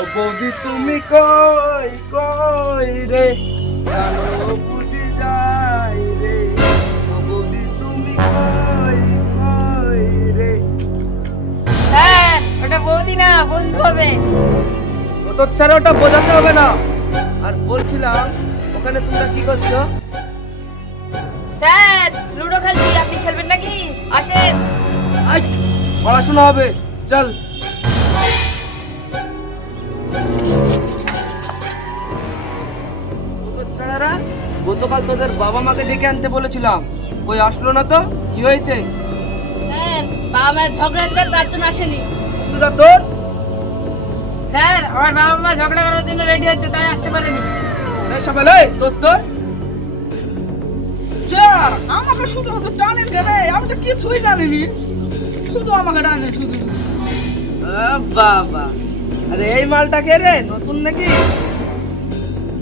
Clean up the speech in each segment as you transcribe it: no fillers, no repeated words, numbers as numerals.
ও বৌদি তুমি কই কই রে, জানো বুঝি যাই রে। ও বৌদি তুমি কই কই রে। হ্যাঁ, ওটা বৌদি না, বন্ধু হবে। ও তোর ছাড়া ওটা বোঝাতে হবে না। আর বলছিলাম ওখানে তোমরা কি করছো? স্যার, লুডো খেলছি, আপনি খেলবেন নাকি? আসেন। আই, পড়াশোনা হবে, চল। তোর ছাড়ারা গতকাল তোদের বাবা মাকে ডেকে আনতে বলেছিলাম, ওই আসলো না তো, কি হয়েছে? স্যার, বাবা মায়ের ঝগড়া হচ্ছে, তার জন্য আসেনি। তোরা তোর স্যার, আমার বাবা মা ঝগড়া করার জন্য রেডি হচ্ছে, তাই আসতে পারেনি। সবাই তোর তোর স্যার আমাকে শুধু শুধু টানেন কেন? আমি তো কিছুই জানিনি, শুধু আমাকে টানেন শুধু। বাবা, আরে এই মালটা কে রে, নতুন নাকি?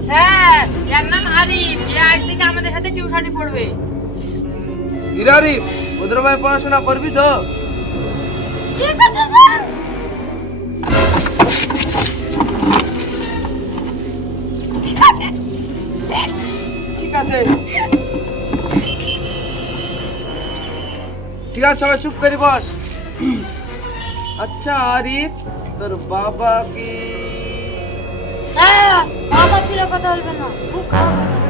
স্যার, এর নাম আরিফ, এ আজ থেকে আমাদের সাথে টিউশনি পড়বে। হিরারি, ওদের ভাই পড়াশোনা করবি তো? ঠিক আছে স্যার। ঠিক আছে, ঠিক আছে, সবাই চুপ করে বস। আচ্ছা আরিফ, তোর বাবা কি? স্যার, বাবা ছিল কথা বলবেন না, খুব খারাপ কথা।